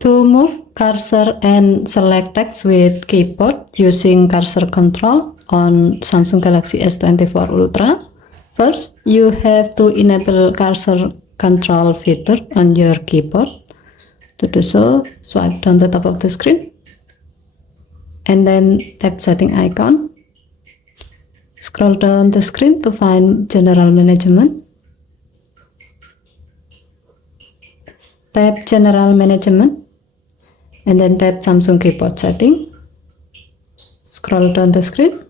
To move cursor and select text with keyboard using cursor control on Samsung Galaxy S24 Ultra, first you have to enable cursor control feature on your keyboard. To do so, swipe down the top of the screen and then tap setting icon. Scroll down the screen to find general management. Tap general management and then tap Samsung keyboard setting. Scroll down the screen.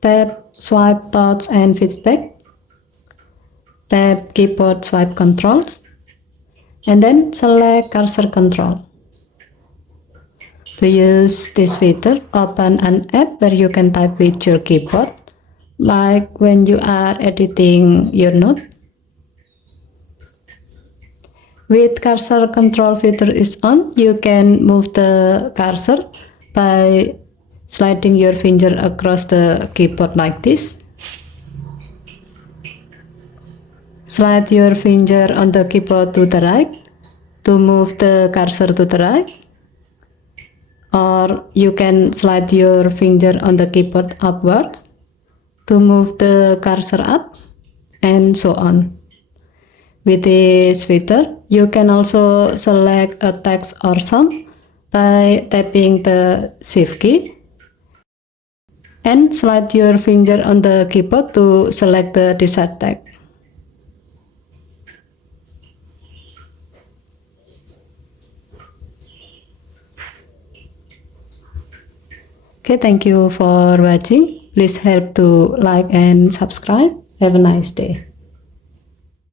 Tap swipe touch and feedback. Tap keyboard swipe controls and then select cursor control. To use this feature, open an app where you can type with your keyboard, like when you are editing your note. With cursor control feature is on, you can move the cursor by sliding your finger across the keyboard like this. Slide your finger on the keyboard to the right to move the cursor to the right, or you can slide your finger on the keyboard upwards to move the cursor up, and so on. With this feature, you can also select a text or sound by tapping the Shift key and slide your finger on the keyboard to select the desired text. Okay, thank you for watching. Please help to like and subscribe. Have a nice day.